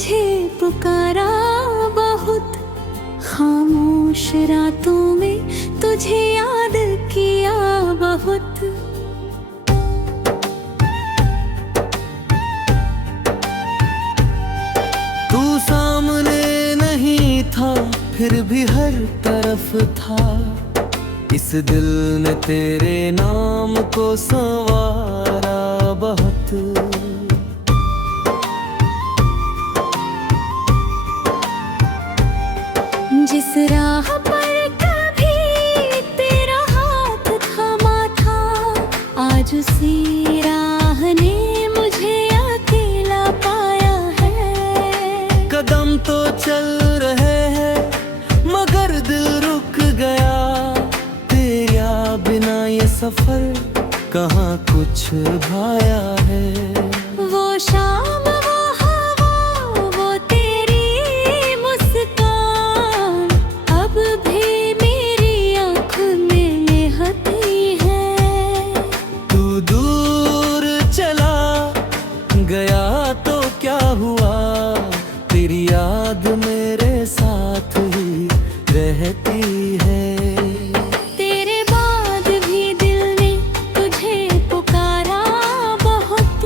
तुझे पुकारा बहुत, खामोश रातों में तुझे याद किया बहुत। तू सामने नहीं था फिर भी हर तरफ था, इस दिल ने तेरे नाम को संवारा बहुत। जिस राह पर कभी तेरा हाथ थामा था, आज उसी राह ने मुझे अकेला पाया है। कदम तो चल रहे हैं मगर दिल रुक गया, तेरा बिना ये सफर कहाँ कुछ भाया है। वो शाम वो हवा वो तेरी मुस्कान, अब भी मेरी आँखों में निहती है। तू दूर चला गया तो क्या हुआ, तेरी याद मेरे साथ ही रहती है। तेरे बाद भी दिल ने तुझे पुकारा बहुत,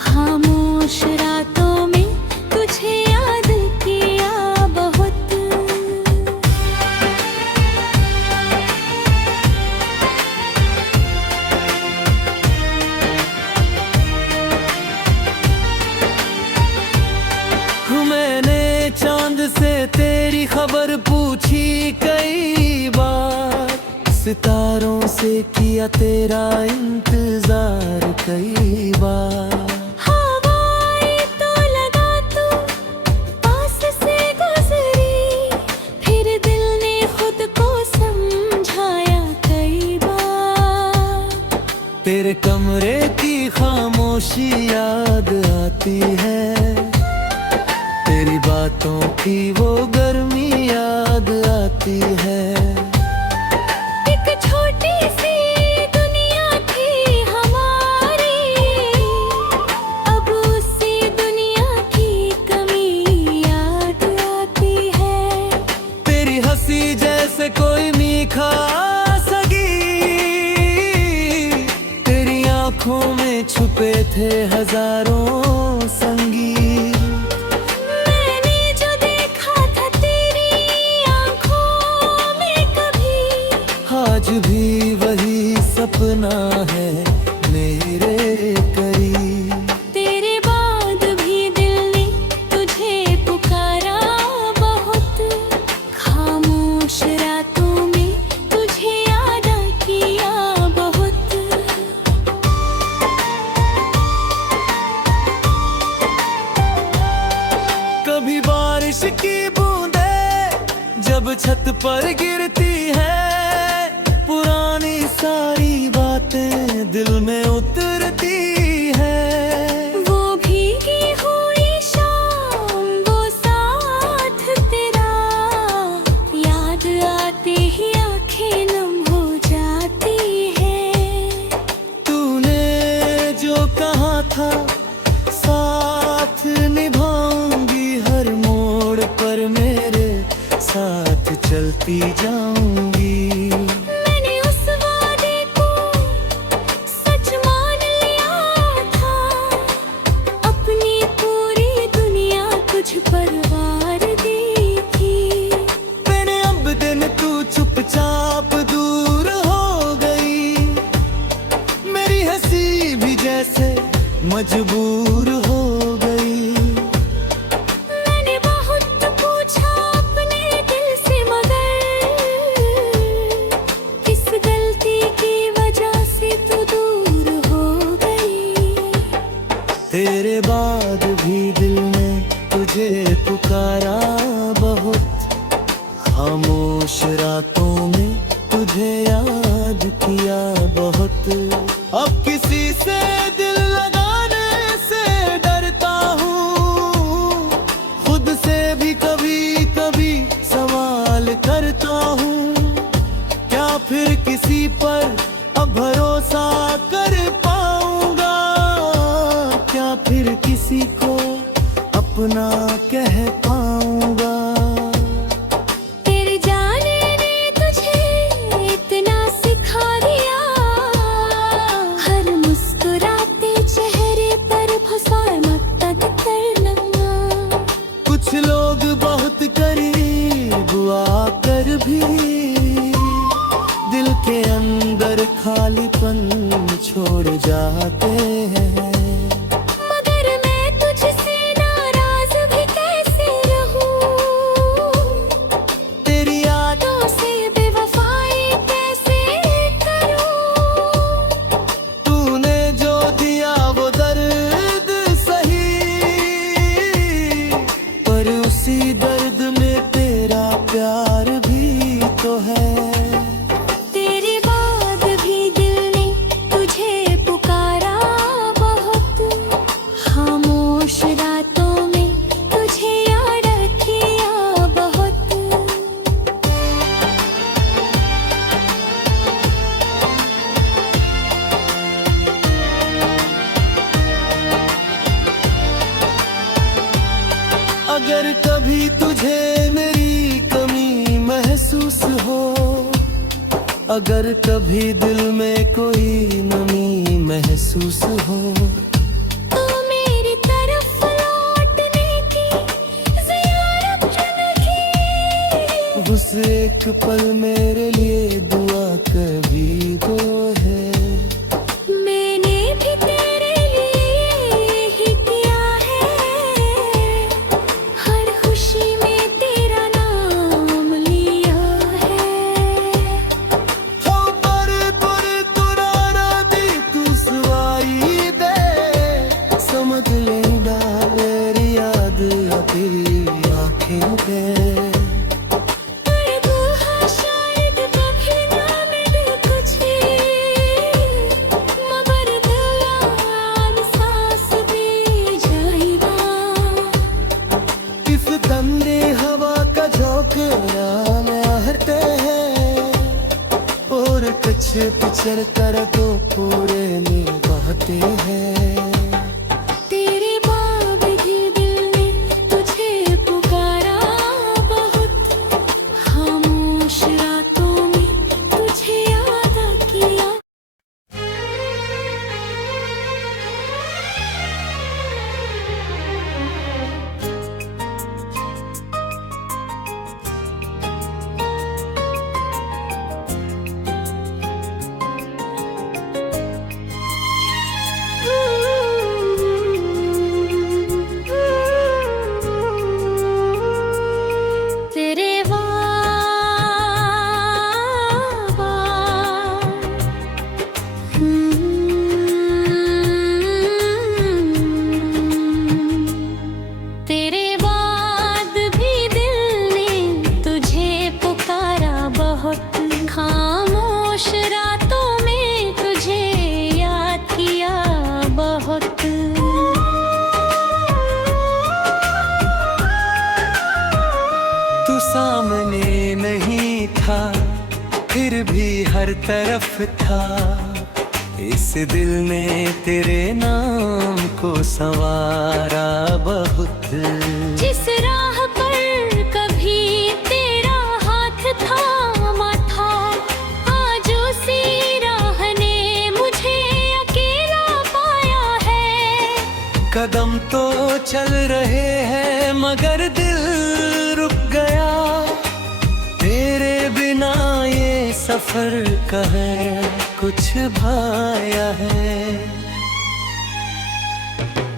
खामोश रातों में तुझे याद किया बहुत। मैंने चांद से तेरी खबर पूछी कई बार, सितारों से किया तेरा इंतजार कई बार। हवाएं तो लगा तू पास से गुजरी, फिर दिल ने खुद को समझाया कई बार। तेरे कमरे की खामोशी याद आती है, तेरी बातों की वो गर्मी याद आती है। एक छोटी सी दुनिया थी हमारी, अब उसी दुनिया की कमी याद आती है। तेरी हंसी जैसे कोई मीठा सगी, तेरी आंखों में छुपे थे हजारों संगीत। आज भी वही सपना है मेरे करीब। तेरे बाद भी दिल ने तुझे पुकारा बहुत, खामोश रातों में तुझे याद किया बहुत। कभी बारिश की बूंदें जब छत पर गिरती है, पुरानी सारी बातें दिल में उतरती है। वो भीगी हुई शाम वो साथ तेरा, याद आते ही आंखें नम हो जाती है। तूने जो कहा था साथ निभाऊंगी, हर मोड़ पर मेरे साथ चलती जाऊंगी। मैंने उस वादे को सच मान लिया था, अपनी पूरी दुनिया तुझ पर वार दी थी। मैंने अब दिन तू चुपचाप दूर हो गई, मेरी हंसी भी जैसे मजबूर हो गई। मैंने बहुत पूछा अपने दिल से मगर, किस गलती की वजह से तू दूर हो गई। तेरे बाद भी दिल ने तुझे पुकारा बहुत, खामोश रातों में तुझे याद किया बहुत। अब किसी से दिल लगाने से डरता हूँ, खुद से भी कभी कभी सवाल करता हूँ, क्या फिर किसी पर अब भरोसा कर पाऊंगा, क्या फिर किसी को अपना खालीपन छोड़ जाते हैं। मगर मैं तुझसे नाराज भी कैसे रहूं, तेरी यादों तो से बेवफाई कैसे करूं। तूने जो दिया वो दर्द सही, पर उसी दर्द में तेरा प्यार भी तो है। तेरे बाद भी दिल ने तुझे पुकारा बहुत, खामोश रातों में तुझे याद किया बहुत। अगर कभी तुझे मेरी कमी महसूस हो, अगर कभी दिल में कोई नमी महसूस हो, तो मेरी तरफ लौटने की ज़ियारत की। उस एक पल मेरे लिए दुआ कभी गो है। मैंने भी तेरे लिए ही किया है, हर खुशी में तेरा नाम लिया है। हो पर तुराना दी तू सवाई दे, समझ लेंदा मेरी याद तेरी आंखें दे। पर दुआ शायद कभी ना मिले तुझे, मगर दिल याद सांस दे जाएगा। इस ठंडी हवा का झोंका लहरते हैं, और कुछ पिछड़ कर तो पूरे में बहते हैं। तेरे बाद भी दिल ने तुझे पुकारा बहुत, खामोश रातों में तुझे याद किया। तेरे तेरे बाद भी दिल ने तुझे पुकारा बहुत, खामोश रातों में तुझे याद किया बहुत। तू सामने नहीं था, फिर भी हर तरफ था। इस दिल ने तेरे नाम को संवारा बहुत। जिस राह पर कभी तेरा हाथ थामा था, आज उसी राह ने मुझे अकेला पाया है। कदम तो चल रहे हैं मगर दिल रुक गया, तेरे बिना ये सफर कहाँ कुछ भाया है।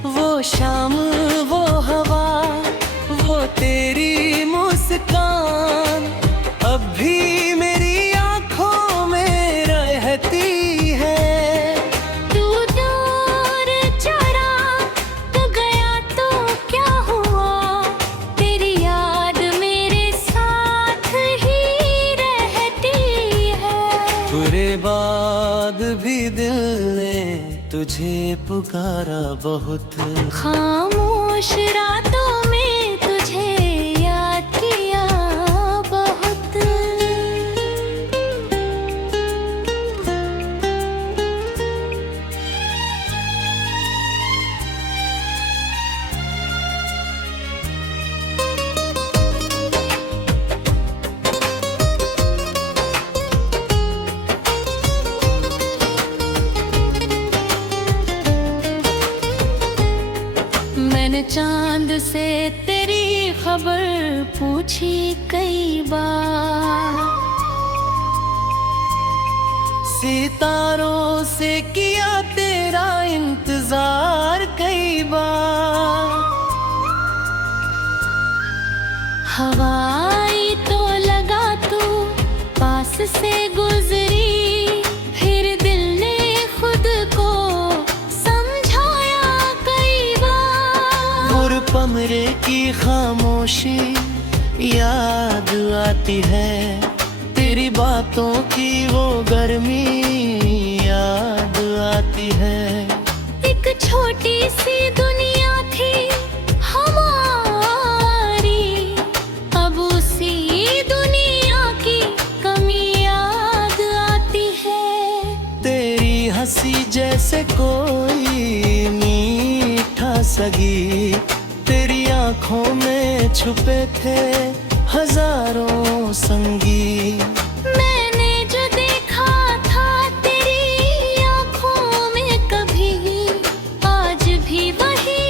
वो शाम, वो हवा, वो तेरी मुस्कान अब भी मेरी आंखों में रहती है। तू दूर चला तो गया तो क्या हुआ, तेरी याद मेरे साथ ही रहती है। बुरे बाद भी दिल ने तुझे पुकारा बहुत, खामोश रातों में तुझे याद किया बहुत। मैंने चांद से तेरी खबर पूछी कई बार, सितारों से किया तेरा इंतजार कई बार। हवाई तो लगा तू पास से गुजरी, फिर दिल ने खुद को समझाया कई बार। गुरपमरे की खामोशी याद आती है, तेरी बातों की वो गर्मी याद आती है। एक छोटी सी दुनिया थी हमारी, अब उसी दुनिया की कमी याद आती है। तेरी हंसी जैसे कोई मीठा सा गीत, तेरी आंखों में छुपे थे हजारों संगीत। मैंने जो देखा था तेरी आँखों में कभी, आज भी वही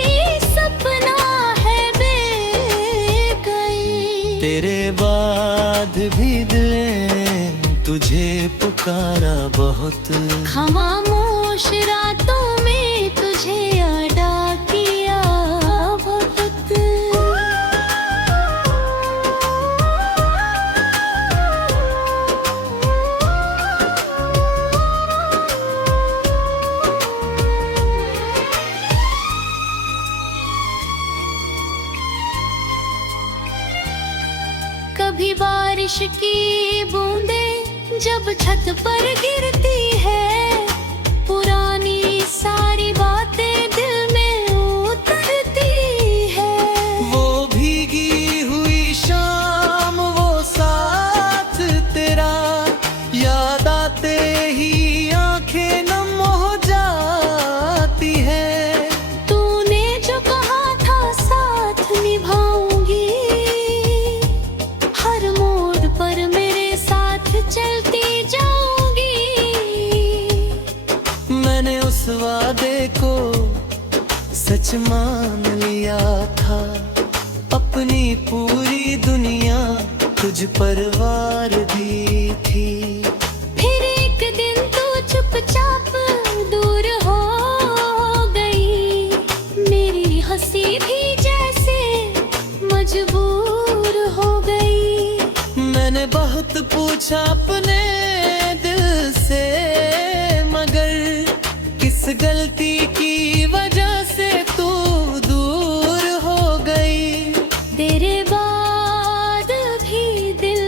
सपना है बेकई। तेरे बाद भी दिल ने तुझे पुकारा बहुत, खामोश रातों में तुझे अदा किया बहुत। कभी बारिश की बूंदें जब छत पर गिरती है, पुरानी सारी बातें दिल में उतरती है। वो भीगी हुई शाम, वो साथ तेरा, याद आते ही आंखें नम हो जाती है। तूने जो कहा था साथ निभाऊंगी, हर मोड़ पर मेरे साथ चलती जाऊंगी। मैंने उस वादे को सच मान लिया था, अपनी पूरी दुनिया तुझ पर वार दी थी। फिर एक दिन तू चुपचाप दूर हो गई, मेरी हंसी भी जैसे मजबूर हो गई। मैंने बहुत पूछा अपने दिल से, मगर किस गलती की वजह से तू दूर हो गई। तेरे बाद भी दिल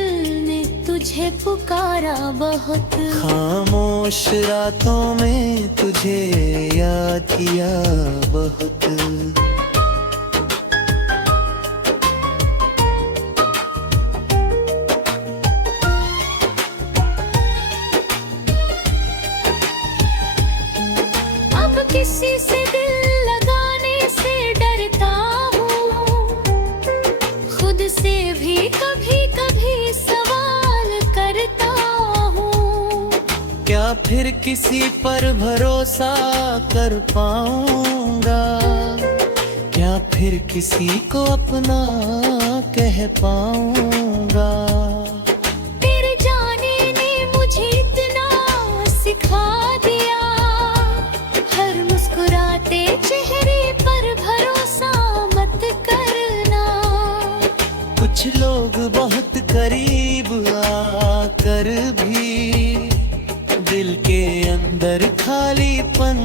ने तुझे पुकारा बहुत, खामोश रातों में तुझे याद किया बहुत। अब किसी से दिल लगाने से डरता हूँ, खुद से भी कभी कभी सवाल करता हूँ। क्या फिर किसी पर भरोसा कर पाऊंगा, क्या फिर किसी को अपना कह पाऊंगा। तेरे जाने ने मुझे इतना सिखा दिया, हर मुस्कुराते चेहरे पर भरोसा मत करना। कुछ लोग बहुत करीब आकर भी दिल के अंदर खालीपन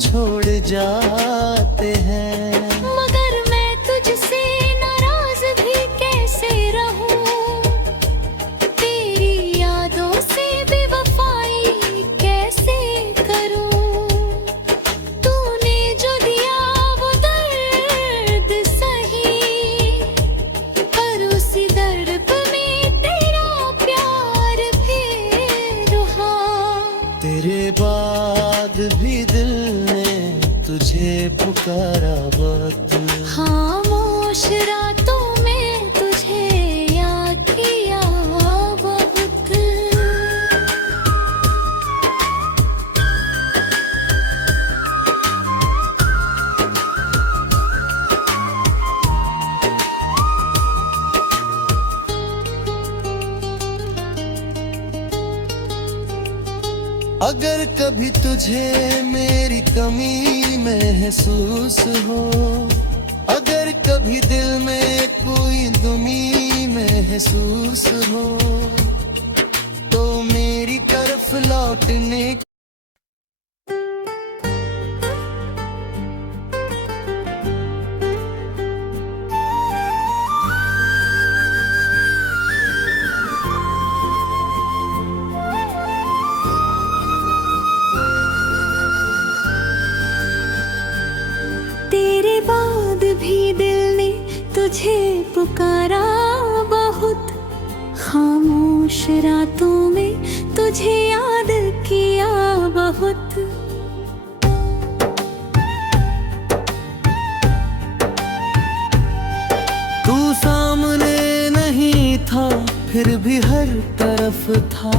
छोड़ जाते हैं। मगर मैं तुझसे नाराज भी कैसे रहूं, तेरी यादों से बेवफाई कैसे करूं। तूने जो दिया वो दर्द सही, पर उसी दर्द में तेरा प्यार भी रुहा। तेरे बाद भी दिल ने तुझे पुकारा बहुत, खामोश रातों में तुझे याद किया बहुत। कभी तुझे मेरी कमी महसूस हो, अगर कभी दिल में कोई दुमी महसूस हो, तो मेरी तरफ लौटने तेरे बाद भी दिल ने तुझे पुकारा बहुत, खामोश रातों में तुझे याद किया बहुत। तू सामने नहीं था फिर भी हर तरफ था,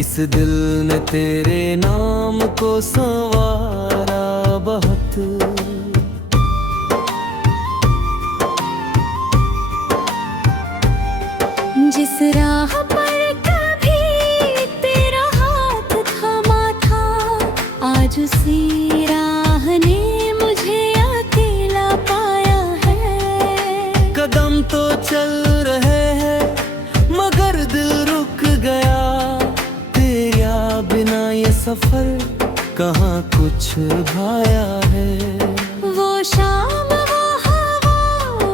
इस दिल ने तेरे नाम को संवारा बहुत। जिस राह पर कभी तेरा हाथ थमा था, आज उसी राह ने मुझे अकेला पाया है। कदम तो चल रहे हैं मगर दिल रुक गया, तेरा बिना ये सफर कहाँ कुछ भाया है। वो शाम, वो हवा,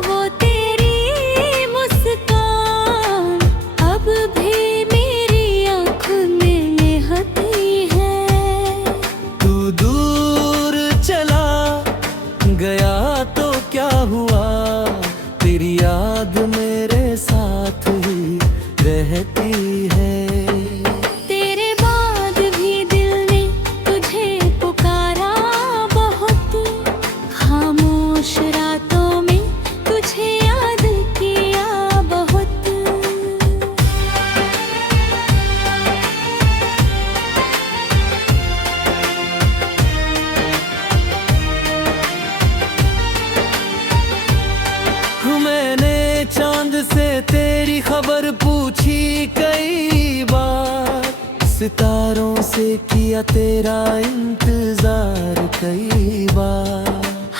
वो तेरी मुस्कान, अब भी मेरी आँखों में निहती है। तू दूर चला गया तो क्या हुआ, तेरी याद मेरे साथ ही रहती है। तेरे बाद भी दिल ने तुझे पुकारा बहुत, खामोश रातों में तुझे याद किया बहुत। मैंने चांद से तेरी खबर पूछी कई बार, सितारों से किया तेरा इंतजार कई बार।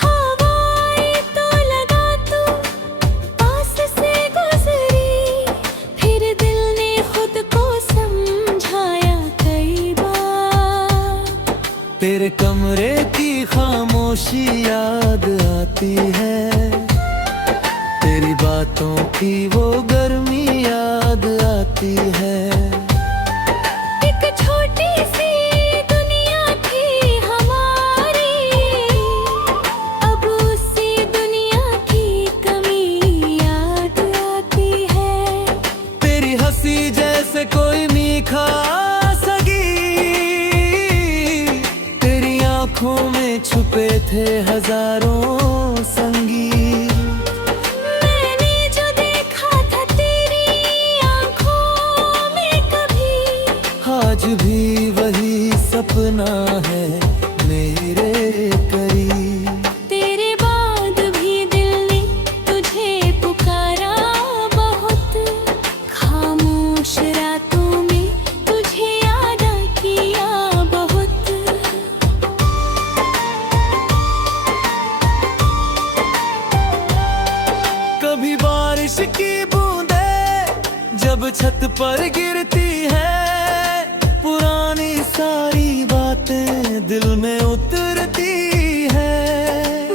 हवाएं तो लगा तू पास से गुजरी, फिर दिल ने खुद को समझाया कई बार। तेरे कमरे की खामोशी याद आती है, तेरी बातों की वो गर्मी याद आती है। एक छोटी सी दुनिया थी हमारी, अब उसी दुनिया की कमी याद आती है। तेरी हंसी जैसे कोई मीठा सगी, तेरी आंखों में छुपे थे हजारों संगी। मैंने जो देखा था तेरी आँखों में कभी, आज भी वही सपना है मेरे करीब। तेरे बाद भी दिल ने तुझे पुकारा बहुत, खामोश रातों में तुझे याद किया बहुत। कभी बारिश की बूंदें जब छत पर गिरती है, पुरानी सारी बातें दिल में उतरती है।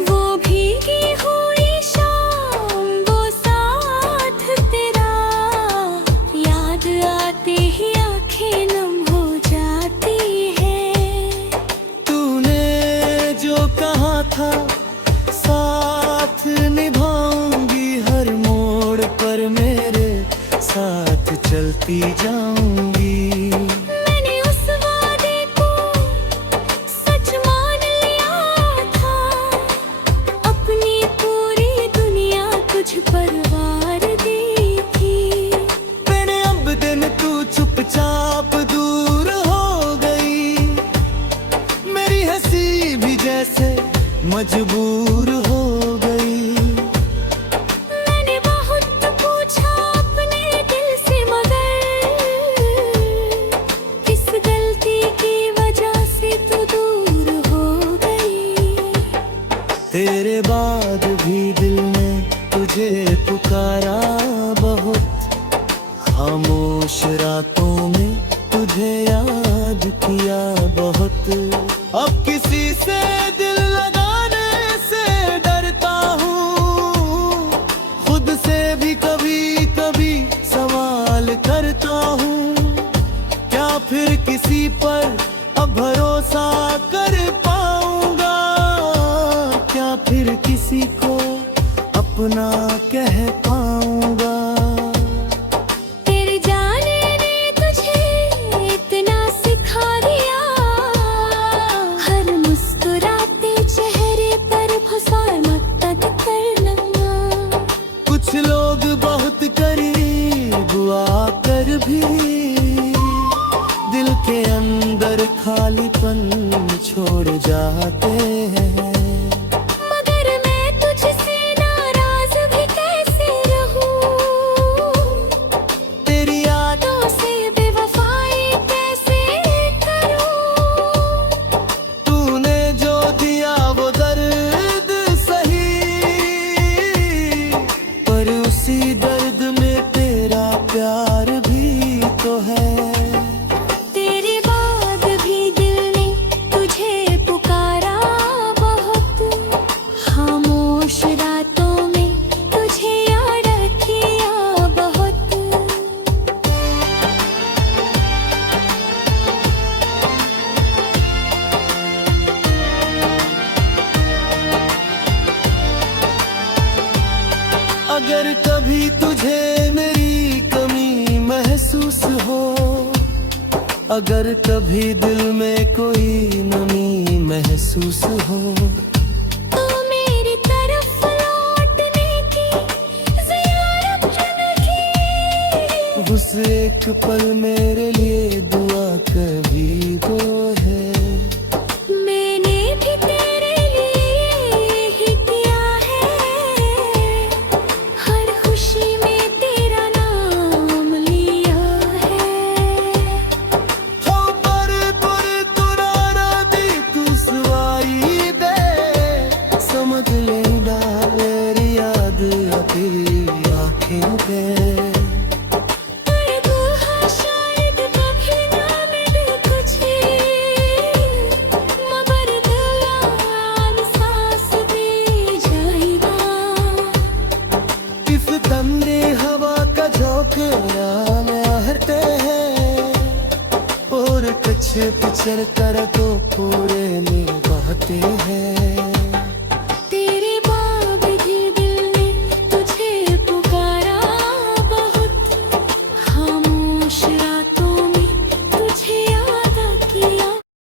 वो भीगी हुई शाम, वो साथ तेरा, याद आते ही आंखें नम हो जाती है। तूने जो कहा था साथ निभाऊंगी, हर मोड़ पर मेरे साथ चलती जाऊंगी। मैंने उस वादे को सच मान लिया था, अपनी पूरी दुनिया तुझ पर वार दी थी। मैंने अब दिन तू चुपचाप दूर हो गई, मेरी हंसी भी जैसे मजबूर हो गई। मैंने बहुत पूछा अपने दिल से, मगर किस गलती की वजह अपनापन छोड़ जाते हैं। मगर मैं तुझसे नाराज भी कैसे रहूं, तेरी यादों तो से बेवफाई कैसे करूं। तूने जो दिया वो दर्द सही, पर उसी दर्द में तेरा प्यार भी तो है। तेरे बाद भी दिल ने तुझे पुकारा बहुत, खामोश रातों में तुझे याद किया बहुत। अगर कभी तुझे मेरी कमी महसूस हो, अगर कभी दिल में कोई नमी महसूस हो, तो मेरी तरफ लौटने की ज़ियारत की। उस एक पल मेरे लिए दुआ कभी दो है। मैंने भी तेरे लिए ही किया है, हर खुशी में तेरा नाम लिया है। हो पर तुराना दी तू सवाई दे, समझ लेना मेरी याद तेरी आंखें पे। पर दुआ शायद कभी ना मिले तुझे, मगर दिल याद सांस दे जाएगा। इस ठंडी हवा का झोंका में हटते हैं, और कच्छ पिछड़ कर तो पूरे में बहते हैं।